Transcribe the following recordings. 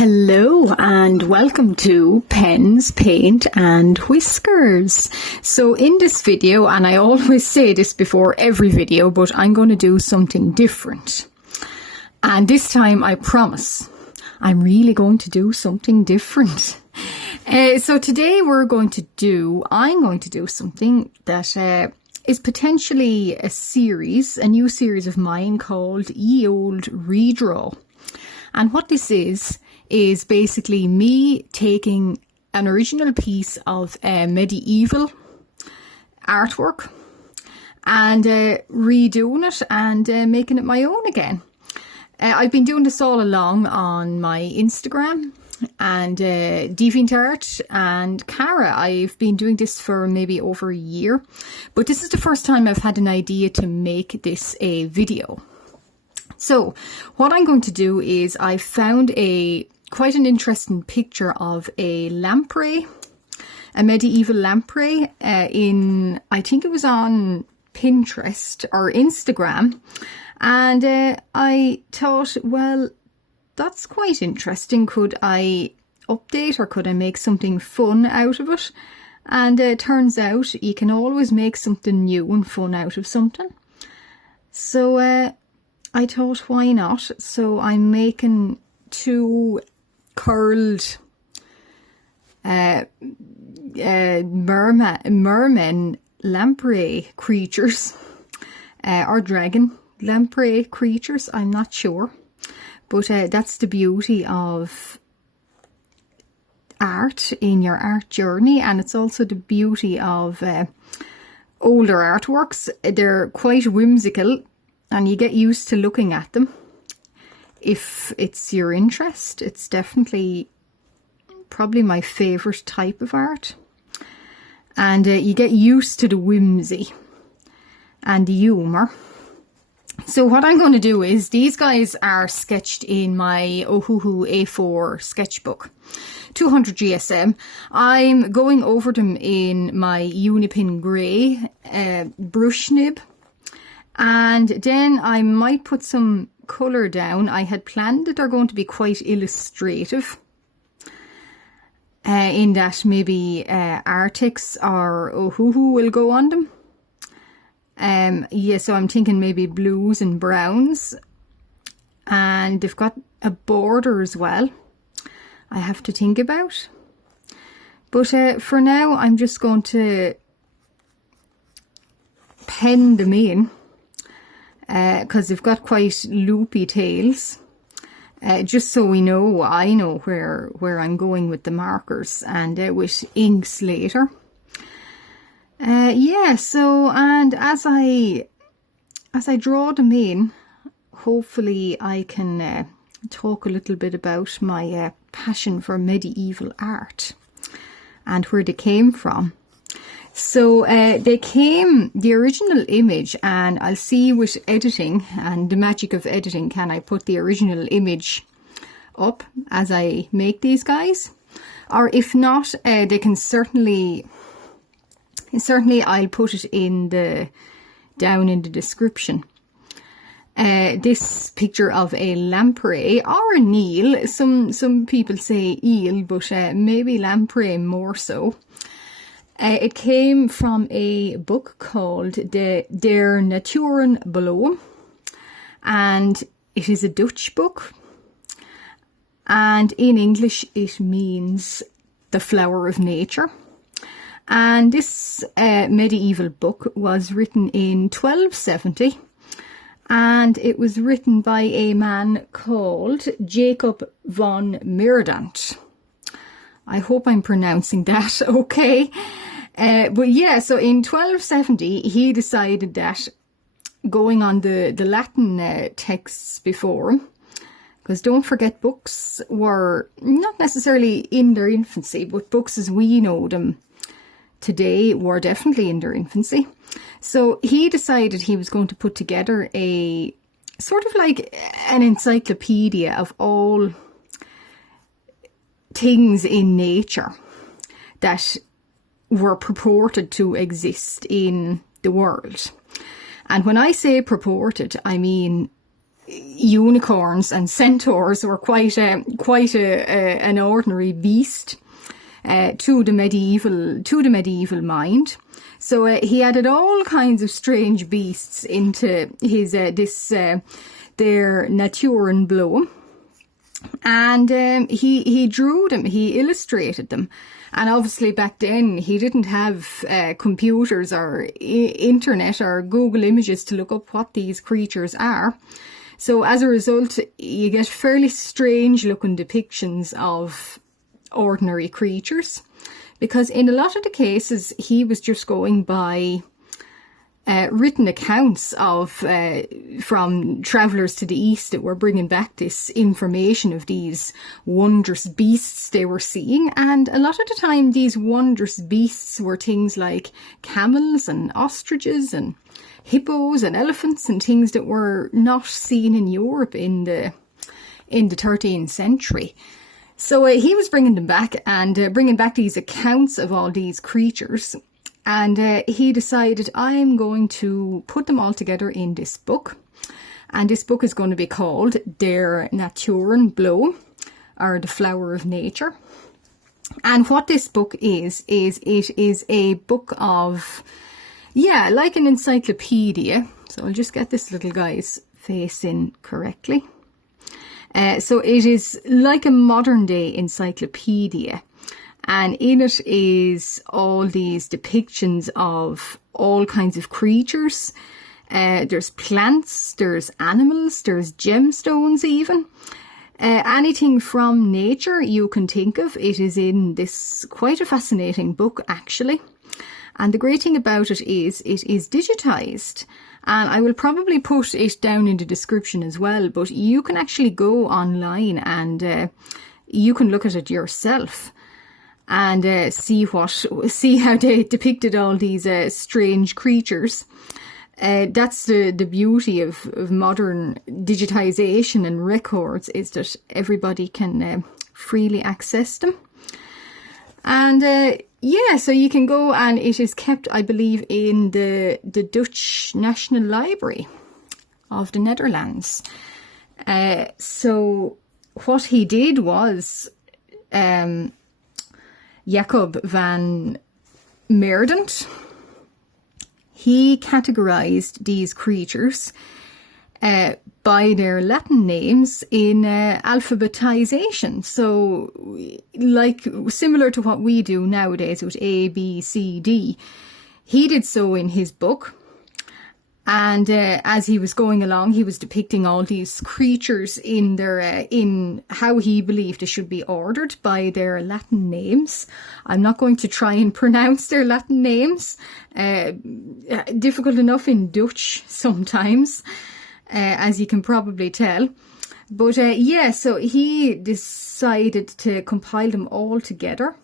Hello and welcome to Pens, Paint and Whiskers. So in this video, and I always say this before every video, but I'm going to do something different. And this time I promise I'm really going to do something different. So today I'm going to do something that is potentially a new series of mine called Ye Olde Redraw. And what this is basically me taking an original piece of medieval artwork and redoing it and making it my own again. I've been doing this all along on my Instagram and DeviantArt and Cara. I've been doing this for maybe over a year, but this is the first time I've had an idea to make this a video. So what I'm going to do is I found quite an interesting picture of a lamprey, a medieval lamprey I think it was on Pinterest or Instagram. And I thought, well, that's quite interesting. Could I update or could I make something fun out of it? And it turns out you can always make something new and fun out of something. So I thought, why not? So I'm making two curled merman lamprey creatures, or dragon lamprey creatures, I'm not sure. But that's the beauty of art in your art journey, and it's also the beauty of older artworks. They're quite whimsical and you get used to looking at them. If it's your interest, it's definitely probably my favourite type of art. And you get used to the whimsy and the humour. So what I'm going to do is, these guys are sketched in my Ohuhu A4 Sketchbook, 200 GSM. I'm going over them in my Unipin grey brush nib. And then I might put some colour down. I had planned that they're going to be quite illustrative. In that maybe Arrtx or Ohuhu will go on them. Yeah, so I'm thinking maybe blues and browns. And they've got a border as well, I have to think about. But for now, I'm just going to pen them in. Because they've got quite loopy tails, just so I know where I'm going with the markers and with inks later. Yeah, so, and as I draw them in, hopefully I can talk a little bit about my passion for medieval art and where they came from. So the original image, and I'll see with editing and the magic of editing, can I put the original image up as I make these guys? Or if not, they can certainly I'll put it down in the description. This picture of a lamprey or a Neil, some people say eel, but maybe lamprey more so. It came from a book called Der Naturenbloem, and it is a Dutch book, and in English it means the flower of nature. And this medieval book was written in 1270, and it was written by a man called Jacob van Meerdant. I hope I'm pronouncing that okay. But yeah, so in 1270, he decided that going on the Latin texts before him, because don't forget, books were not necessarily in their infancy, but books as we know them today were definitely in their infancy. So he decided he was going to put together a sort of like an encyclopedia of all things in nature that were purported to exist in the world. And when I say purported, I mean unicorns and centaurs were quite an ordinary beast to the medieval mind. So he added all kinds of strange beasts into his their Naturen Blow, and he drew them, he illustrated them. And obviously back then he didn't have computers or internet or Google Images to look up what these creatures are. So as a result, you get fairly strange looking depictions of ordinary creatures, because in a lot of the cases he was just going by written accounts of from travellers to the east that were bringing back this information of these wondrous beasts they were seeing. And a lot of the time these wondrous beasts were things like camels and ostriches and hippos and elephants and things that were not seen in Europe in the 13th century. So he was bringing them back and bringing back these accounts of all these creatures. And he decided, I'm going to put them all together in this book. And this book is going to be called Der Naturen Blow, or The Flower of Nature. And what this book is it is a book of, yeah, like an encyclopedia. So I'll just get this little guy's face in correctly. So it is like a modern day encyclopedia. And in it is all these depictions of all kinds of creatures. There's plants, there's animals, there's gemstones even. Anything from nature you can think of, it is in this quite a fascinating book actually. And the great thing about it is digitized. And I will probably put it down in the description as well, but you can actually go online and you can look at it yourself. And see how they depicted all these strange creatures. That's the beauty of modern digitization and records, is that everybody can freely access them. And yeah, so you can go, and it is kept, I believe, in the Dutch National Library of the Netherlands. So what he did was Jacob van Meerdent, he categorized these creatures by their Latin names in alphabetization. So like similar to what we do nowadays with A, B, C, D, he did so in his book. And as he was going along, he was depicting all these creatures in their in how he believed they should be ordered by their Latin names. I'm not going to try and pronounce their Latin names. Difficult enough in Dutch sometimes, as you can probably tell. But yeah, so he decided to compile them all together.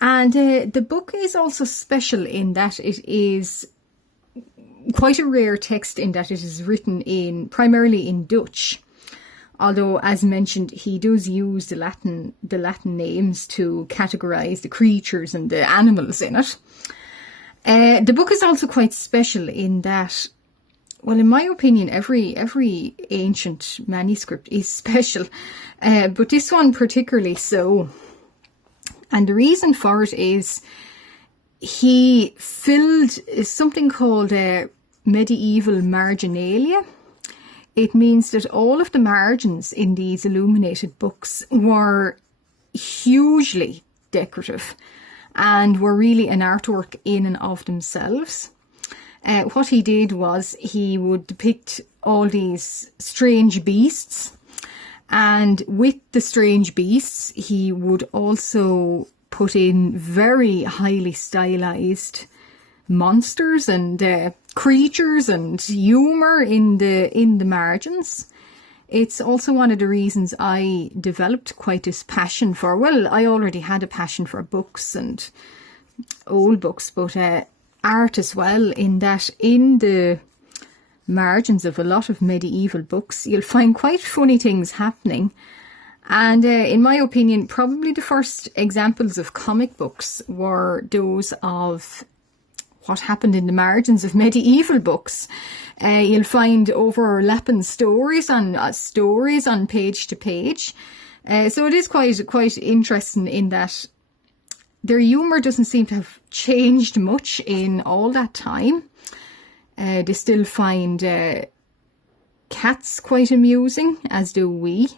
And the book is also special in that it is quite a rare text, in that it is written primarily in Dutch, although as mentioned he does use the Latin names to categorize the creatures and the animals in it. The book is also quite special in that, well, in my opinion, every ancient manuscript is special, but this one particularly so. And the reason for it is he filled something called medieval marginalia. It means that all of the margins in these illuminated books were hugely decorative and were really an artwork in and of themselves. What he did was he would depict all these strange beasts, and with the strange beasts he would also put in very highly stylized monsters and creatures and humor in the margins. It's also one of the reasons I developed quite this passion for, well, I already had a passion for books and old books, but art as well, in that in the margins of a lot of medieval books you'll find quite funny things happening. And in my opinion, probably the first examples of comic books were those of what happened in the margins of medieval books. You'll find overlapping stories on page to page. So it is quite interesting in that their humour doesn't seem to have changed much in all that time. They still find cats quite amusing, as do we.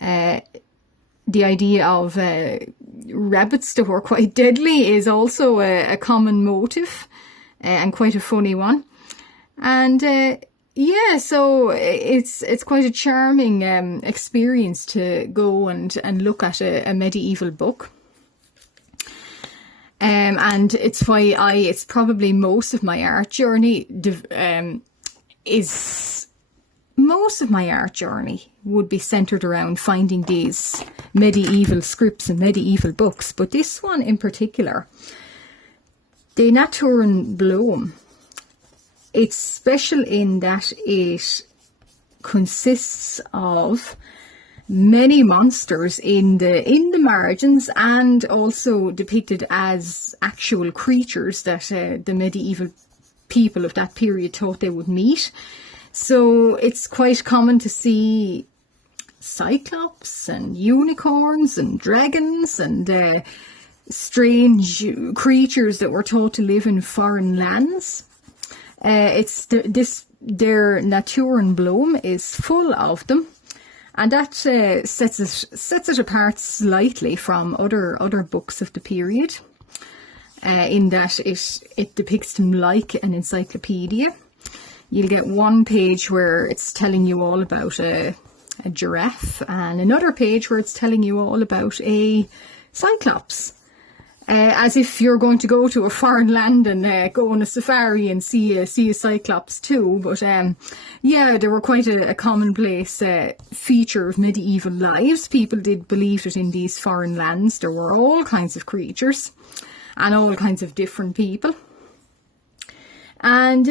The idea of rabbits that were quite deadly is also a common motive, and quite a funny one. And yeah, so it's quite a charming experience to go and look at a medieval book. And it's why it's probably most of my art journey would be centered around finding these medieval scripts and medieval books. But this one in particular, De Naturen Bloom, it's special in that it consists of many monsters in the margins, and also depicted as actual creatures that the medieval people of that period thought they would meet. So it's quite common to see cyclops and unicorns and dragons and strange creatures that were thought to live in foreign lands. Der Naturen Bloom is full of them, and that sets it apart slightly from other books of the period, in that it depicts them like an encyclopedia. You'll get one page where it's telling you all about a giraffe, and another page where it's telling you all about a cyclops. As if you're going to go to a foreign land and go on a safari and see a cyclops too. But yeah, they were quite a commonplace feature of medieval lives. People did believe that in these foreign lands there were all kinds of creatures and all kinds of different people. And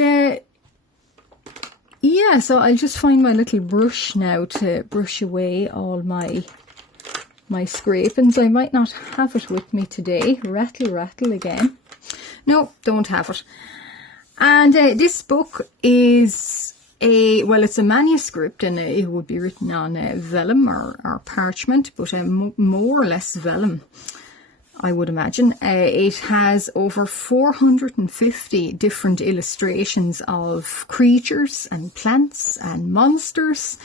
yeah, so I'll just find my little brush now to brush away all my scrapings. I might not have it with me today. Rattle again. No, don't have it. And this book is it's a manuscript, and it would be written on vellum or parchment, but more or less vellum, I would imagine. It has over 450 different illustrations of creatures and plants and monsters.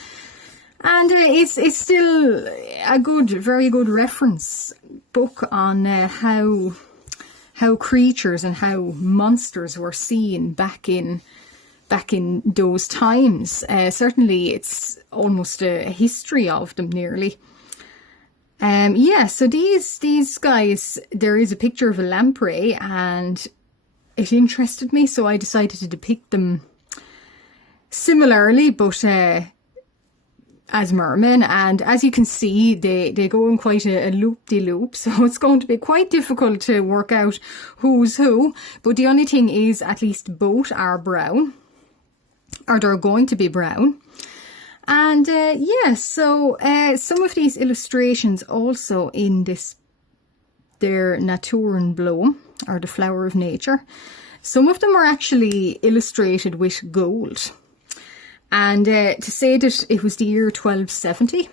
And it's still a very good reference book on how creatures and how monsters were seen back in those times. Certainly, it's almost a history of them, nearly. Yeah, so these guys, there is a picture of a lamprey, and it interested me, so I decided to depict them similarly, but as mermen. And as you can see, they go in quite a loop-de-loop, so it's going to be quite difficult to work out who's who. But the only thing is, at least both are brown, or they're going to be brown. And yeah, so some of these illustrations also in this, Der Naturen Bloom, or the Flower of Nature, some of them are actually illustrated with gold. And to say that it was the year 1270,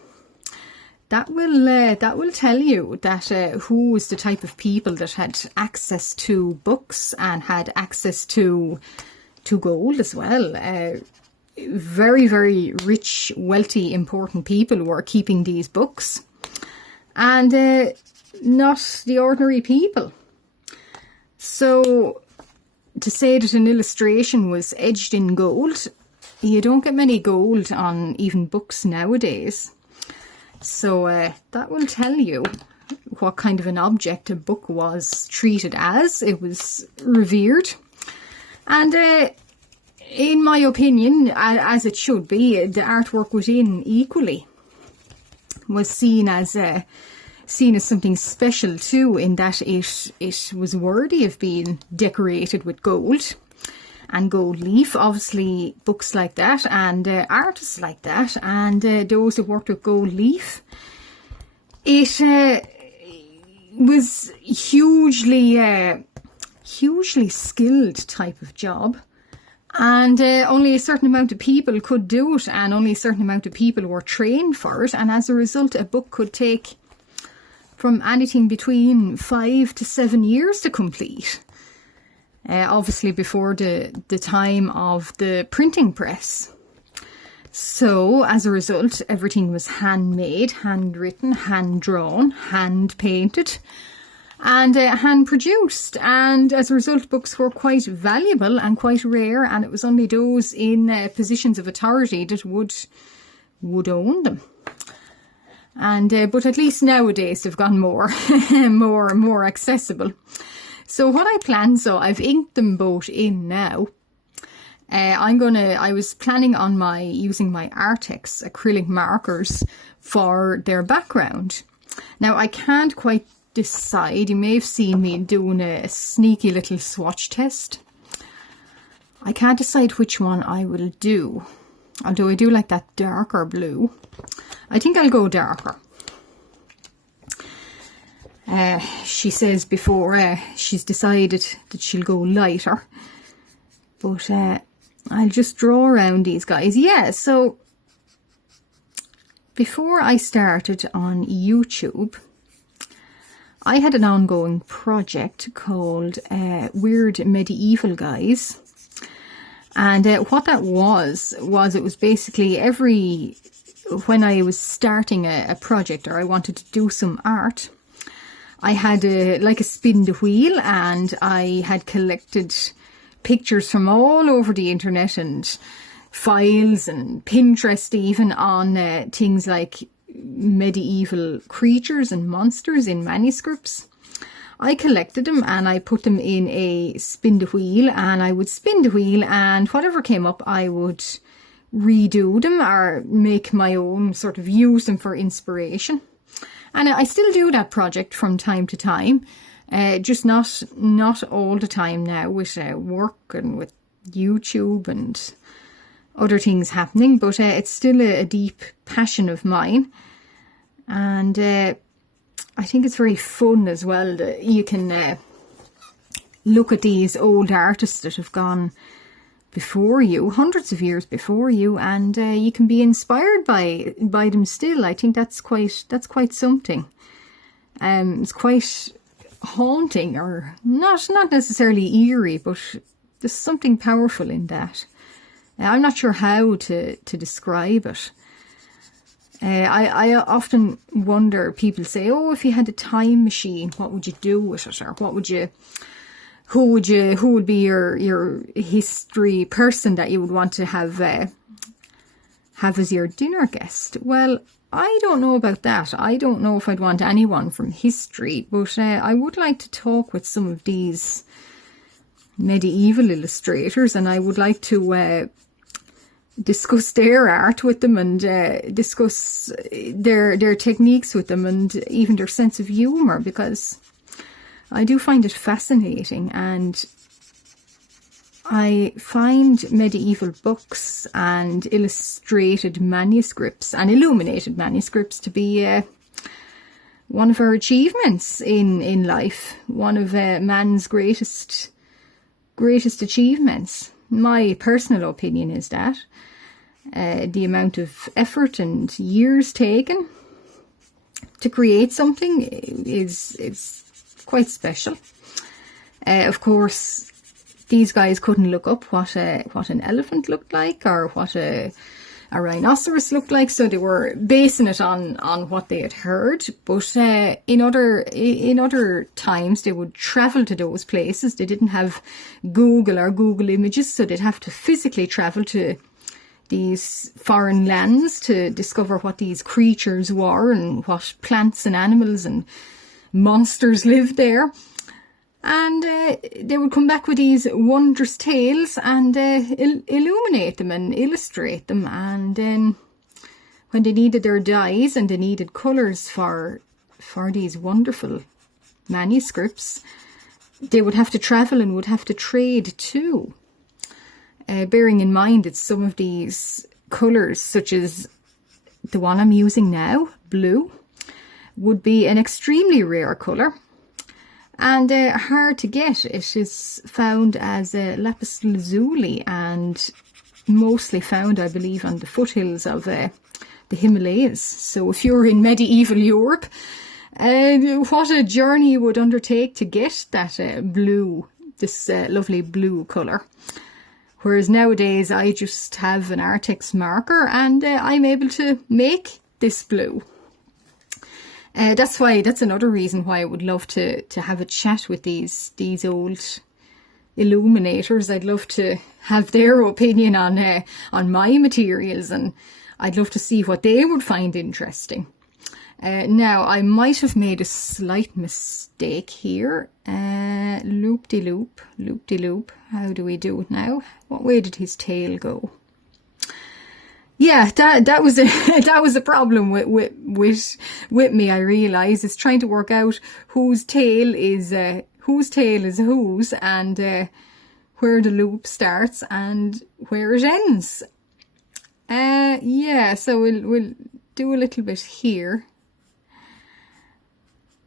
that will tell you that who was the type of people that had access to books and had access to gold as well. Very, very rich, wealthy, important people were keeping these books, and not the ordinary people. So to say that an illustration was edged in gold, you don't get many gold on even books nowadays. So that will tell you what kind of an object a book was treated as. It was revered. And in my opinion, as it should be, the artwork within equally was seen as something special too, in that it was worthy of being decorated with gold and gold leaf. Obviously, books like that and artists like that, and those who worked with gold leaf, it was hugely hugely skilled type of job, and only a certain amount of people could do it, and only a certain amount of people were trained for it, and as a result a book could take from anything between 5 to 7 years to complete. Obviously before the time of the printing press. So as a result, everything was handmade, handwritten, hand-drawn, hand-painted, and hand-produced. And as a result, books were quite valuable and quite rare, and it was only those in positions of authority that would own them. And but at least nowadays they've gone more more accessible. So what I planned, so I've inked them both in now. I was planning on using my Arrtx acrylic markers for their background. Now I can't quite decide. You may have seen me doing a sneaky little swatch test. I can't decide which one I will do. Although I do like that darker blue. I think I'll go darker. She says before she's decided that she'll go lighter. But I'll just draw around these guys. Yeah, so before I started on YouTube, I had an ongoing project called Weird Medieval Guys. And what that was it was basically when I was starting a project or I wanted to do some art, I had like a spin the wheel, and I had collected pictures from all over the internet and files and Pinterest even on things like medieval creatures and monsters in manuscripts. I collected them and I put them in a spin the wheel, and I would spin the wheel, and whatever came up I would redo them or make my own, sort of use them for inspiration. And I still do that project from time to time, just not all the time now with work and with YouTube and other things happening, but it's still a deep passion of mine. And I think it's very fun as well that you can look at these old artists that have gone before you, hundreds of years before you, and you can be inspired by them still. I think that's quite something. It's quite haunting, or not necessarily eerie, but there's something powerful in that. I'm not sure how to describe it. I often wonder, people say, oh, if you had a time machine, what would you do with it? Or who would be your history person that you would want to have as your dinner guest? Well, I don't know about that. I don't know if I'd want anyone from history, but I would like to talk with some of these medieval illustrators, and I would like to discuss their art with them, and discuss their techniques with them, and even their sense of humour, because I do find it fascinating. And I find medieval books and illustrated manuscripts and illuminated manuscripts to be one of our achievements in life, one of man's greatest achievements. My personal opinion is that the amount of effort and years taken to create something is quite special. Of course, these guys couldn't look up what an elephant looked like or what a rhinoceros looked like, so they were basing it on what they had heard. But in other times, they would travel to those places. They didn't have Google or Google Images, so they'd have to physically travel to these foreign lands to discover what these creatures were and what plants and animals and monsters lived there. And they would come back with these wondrous tales and illuminate them and illustrate them. And then when they needed their dyes and they needed colours for these wonderful manuscripts, they would have to travel and would have to trade too. Bearing in mind that some of these colours, such as the one I'm using now, blue, would be an extremely rare colour. and hard to get. It is found as lapis lazuli and mostly found, I believe, on the foothills of the Himalayas. So if you're in medieval Europe, what a journey you would undertake to get that blue, this lovely blue colour. Whereas nowadays I just have an Arrtx marker and I'm able to make this blue. That's another reason why I would love to have a chat with these old illuminators. I'd love to have their opinion on my materials, and I'd love to see what they would find interesting. Now, I might have made a slight mistake here. Loop-de-loop, loop-de-loop. How do we do it now? What way did his tail go? Yeah, that was a problem with me. I realise is trying to work out whose tail is whose, and where the loop starts and where it ends. Yeah, so we'll do a little bit here.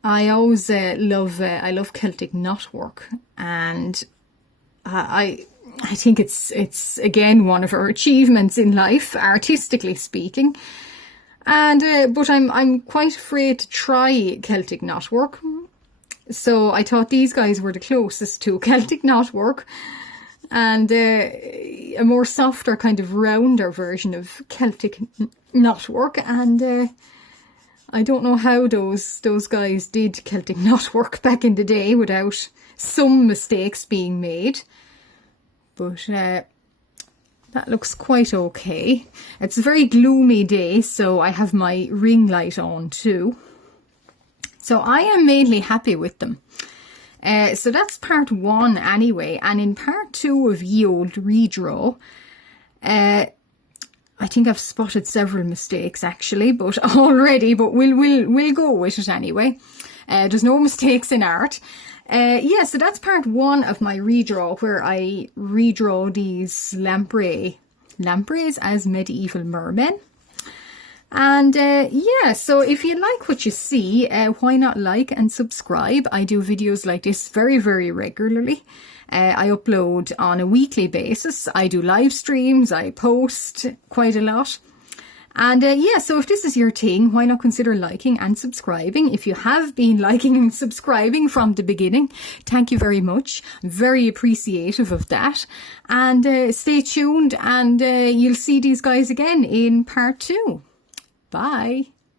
I always love Celtic knotwork, and I think it's again one of her achievements in life, artistically speaking. And but I'm quite afraid to try Celtic knotwork. So I thought these guys were the closest to Celtic knotwork, and a more softer, kind of rounder version of Celtic knotwork. And I don't know how those guys did Celtic knotwork back in the day without some mistakes being made. But that looks quite okay. It's a very gloomy day, so I have my ring light on too. So I am mainly happy with them. So that's part 1 anyway. And in part 2 of Ye Olde Redraw, I think I've spotted several mistakes actually, but we'll go with it anyway. There's no mistakes in art. Yeah, so that's part 1 of my redraw, where I redraw these lampreys as medieval mermen. And yeah, so if you like what you see, why not like and subscribe? I do videos like this very, very regularly. I upload on a weekly basis. I do live streams. I post quite a lot. And yeah, so if this is your thing, why not consider liking and subscribing? If you have been liking and subscribing from the beginning, thank you very much. I'm very appreciative of that. And stay tuned, and you'll see these guys again in part 2. Bye.